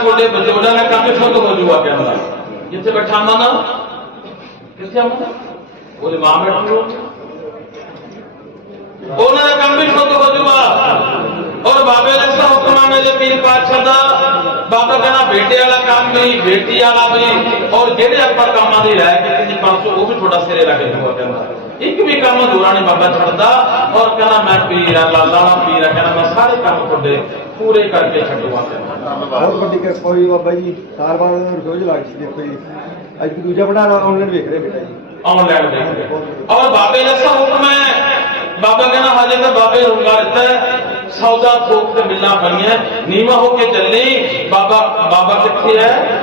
ਤੁਹਾਡੇ ਬਜੋੜਾ ਦਾ ਕੰਮ ਸ਼ੁੱਧ ਹੋ ਜੂਗਾ ਕਹਿੰਦਾ ਜਿੱਥੇ ਬੈਠਾ ਮਨ ਕਿੱਥੇ ਮਨ ਉਹਦੇ ਮਾਂ ਬੈਠੀ ਹੋ ਉਹਨਾਂ ਦਾ ਕੰਮ ਵੀ ਸ਼ੁੱਧ ਹੋ ਜੂਗਾ ਔਰ ਬਾਬੇ ਨੇ ਸਾ ਹੁਕਮਾਂ ਦੇ ਪੀਰ ਪਾਤਸ਼ਾਹ ਦਾ ਬਾਬਾ ਕਹਿੰਦਾ ਬੇਟੇ ਵਾਲਾ ਕੰਮ ਵੀ ਬੇਟੀ ਵਾਲਾ ਵੀ ਔਰ ਜਿਹੜੇ ਆਪਾਂ ਕੰਮਾਂ ਦੀ ਰਾਇ ਕੀਤੀ ਸੀ ਪਰਸੋਂ ਉਹ ਵੀ ਤੁਹਾਡਾ ਸਿਰੇ ਲੱਗ ਜੂਗਾ ਕਹਿੰਦਾ। ਇੱਕ ਵੀ ਕੰਮ ਅਧੂਰਾ ਨਹੀਂ ਬਾਬਾ ਛੱਡਦਾ ਔਰ ਕਹਿੰਦਾ ਮੈਂ ਪੀਰ ਆ ਲਾਲਾ ਦਾ ਪੀਰ ਆ ਕਹਿੰਦਾ ਮੈਂ ਸਾਰੇ ਕੰਮ ਤੁਹਾਡੇ ਪੂਰੇ ਕਰਕੇ ਛੱਡੂਗਾ ਕਹਿੰਦਾ। ਬਹੁਤ ਵੱਡੀ ਕਿਰਪਾ ਹੋਈ ਬਾਬਾ ਜੀ ਸਾਲ ਬਾਅਦ ਰੋਜ਼ ਲੱਗ ਸੀ ਦੇਖੋ ਜੀ। ਅੱਜ ਦੂਜਾ ਪੜਾਣਾ ਆਨਲਾਈਨ ਵੇਖ ਰਹੇ ਬੇਟਾ ਜੀ। ਆਨਲਾਈਨ ਦੇਖਦੇ ਔਰ ਬਾਬੇ ਦਾ ਹੁਕਮ ਹੈ। ਬਾਬਾ ਕਹਿੰਦਾ ਹਜੇ ਤਾਂ ਬਾਬੇ ਰੁਕਾ ਦਿੱਤਾ ਹੈ। ਸੌਦਾ ਥੋਕ ਤੇ ਮਿਲਣਾ ਪਈਆਂ ਨੀਵਾ ਹੋ ਕੇ ਚੱਲੀ ਬਾਬਾ ਬਾਬਾ ਕਿੱਥੇ ਹੈ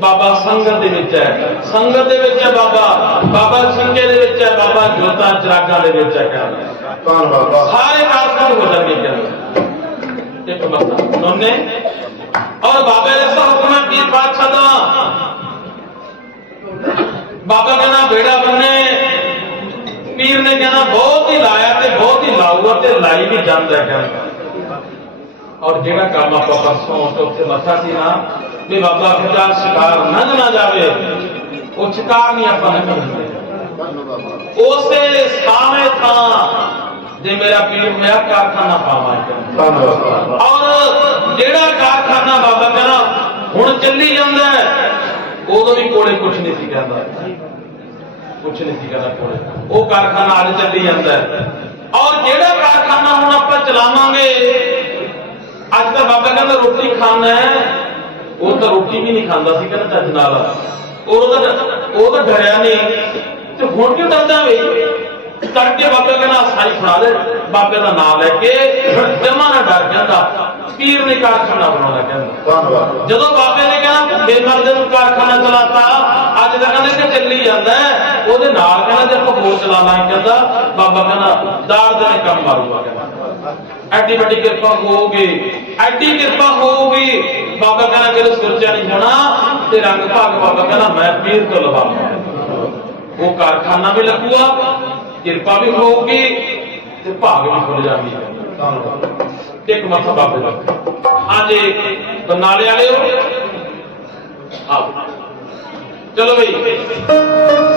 ਬਾਬਾ ਸੰਗਤ ਦੇ ਵਿੱਚ ਹੈ ਸੰਗਤ ਦੇ ਵਿੱਚ ਹੈ ਬਾਬਾ ਬਾਬਾ ਸਿੰਘੇ ਦੇ ਵਿੱਚ ਹੈ ਬਾਬਾ ਜੋਤਾਂ ਚਰਾਗਾਂ ਦੇ ਵਿੱਚ ਹੈ ਕਹਿੰਦਾ ਧੰਨਵਾਦ ਬਾਬਾ ਸਾਰੇ ਕਾਰਜ ਹੋ ਜਾਣਗੇ ਕਹਿੰਦਾ ਇੱਕ ਮਸਲਾ ਉਹਨੇ ਔਰ ਬਾਬੇ ਦਾ ਸਾ ਹੁਕਮ ਹੈ ਪੀਰ ਪਾਤਸ਼ਾਹ ਦਾ ਬਾਬਾ ਕਹਿੰਦਾ ਬੇੜਾ ਬੰਨੇ ਪੀਰ ਨੇ ਕਹਿੰਦਾ ਬਹੁਤ ਹੀ ਲਾਇਆ ਤੇ ਬਹੁਤ ਹੀ ਲਾਊਗਾ ਤੇ ਲਾਈ ਵੀ ਜਾਂਦਾ ਕਹਿੰਦਾ ਔਰ ਜਿਹੜਾ ਕੰਮ ਆਪਾਂ ਪਰਸੋਂ ਤੋਂ ਉੱਥੇ ਮੱਥਾ ਸੀ ਨਾ ਵੀ ਬਾਬਾ ਖੁਦਾ ਸ਼ਿਕਾਰ ਨੰਗ ਨਾ ਜਾਵੇ ਉਹ ਸ਼ਿਕਾਰ ਨਹੀਂ ਆਪਾਂ ਨੇ ਕਰਨਾ ਉਸੇ ਸਾਵੇਂ ਥਾਂ ਜੇ ਮੇਰਾ ਪੀਰ ਹੋਇਆ ਕਾਰਖਾਨਾ ਪਾਵਾਂ ਔਰ ਜਿਹੜਾ ਕਾਰਖਾਨਾ ਬਾਬਾ ਕਹਿੰਦਾ ਹੁਣ ਚੱਲੀ ਜਾਂਦਾ ਉਦੋਂ ਵੀ ਕੋਲੇ ਕੁਝ ਨਹੀਂ ਸੀ ਕਹਿੰਦਾ। ਕੁਝ ਨਹੀਂ ਸੀ ਕਹਿੰਦਾ ਕੋਲੇ। ਉਹ ਕਾਰਖਾਨਾ ਅੱਜ ਚੱਲੀ ਜਾਂਦਾ। ਔਰ ਜਿਹੜਾ ਕਾਰਖਾਨਾ ਹੁਣ ਆਪਾਂ ਚਲਾਵਾਂਗੇ ਖਾਣਾ ਉਹ ਤਾਂ ਰੋਟੀ ਵੀ ਨਹੀਂ ਖਾਂਦਾ ਸੀ ਕਹਿੰਦਾ ਚੱਜ ਨਾਲ। ਔਰ ਉਹਦਾ ਉਹ ਤਾਂ ਡਰਿਆ ਨਹੀਂ ਤੇ ਹੁਣ ਕਿਉਂ ਡਰਦਾ ਵੇ? ਤੜਕੇ ਬਾਬਾ ਕਹਿੰਦਾ ਸਾਈ ਫੜਾ ਦੇ। ਬਾਬੇ ਦਾ ਨਾਮ ਲੈ ਕੇ ਜਮਾ ਨਾ ਡਰ ਜਾਂਦਾ। ਪੀਰ ਨੇ ਕਾਰਖਾਨਾ ਬਣਾਉਣਾ ਕਹਿੰਦਾ। ਧੰਨਵਾਦ। ਜਦੋਂ ਬਾਬੇ ਨੇ ਕਹਿੰਦਾ ਭੁੱਖੇ ਮਰਦੇ ਨੂੰ ਕਾਰਖਾਨਾ ਚਲਾਤਾ। ਅੱਜ ਤਾਂ ਕਹਿੰਦੇ ਕਿ ਚੱਲੀ ਜਾਂਦਾ। ਉਹਦੇ ਨਾਲ ਕਹਿੰਦਾ ਜੇ ਆਪਾਂ ਹੋਰ ਚਲਾ ਲਾਂਗੇ ਕਹਿੰਦਾ ਬਾਬਾ ਕਹਿੰਦਾ ਦਾਰ ਦੇ ਕੰਮ ਮਾਰੂਗਾ। ਕਹਿੰਦਾ। ਐਡੀ ਵੱਡੀ ਕਿਰਪਾ ਹੋਊਗੀ, ਐਡੀ ਕਿਰਪਾ ਹੋਊਗੀ। ਬਾਬਾ ਕਹਿੰਦਾ ਜਦੋਂ ਸੁਰਜਾ ਨਹੀਂ ਹੋਣਾ ਤੇ ਰੰਗ ਭਾਗ ਬਾਬਾ ਕਹਿੰਦਾ, ਮੈਂ ਪੀਰ ਤੋਂ ਲਵਾਵਾਂ। ਉਹ ਕਾਰਖਾਨਾ ਵੀ ਲੱਗੂਗਾ, ਕਿਰਪਾ ਵੀ ਹੋਊਗੀ, ਤੇ ਭਾਗ ਵੀ ਖੁੱਲ ਜਾਣਗੇ। ਧੰਨਵਾਦ ਇੱਕ ਮੱਥਾ ਬਾਬੇ ਦਾ। ਹਾਂਜੀ ਬਨਾਲੇ ਵਾਲਿਓ ਆਓ। ਚਲੋ ਬਈ।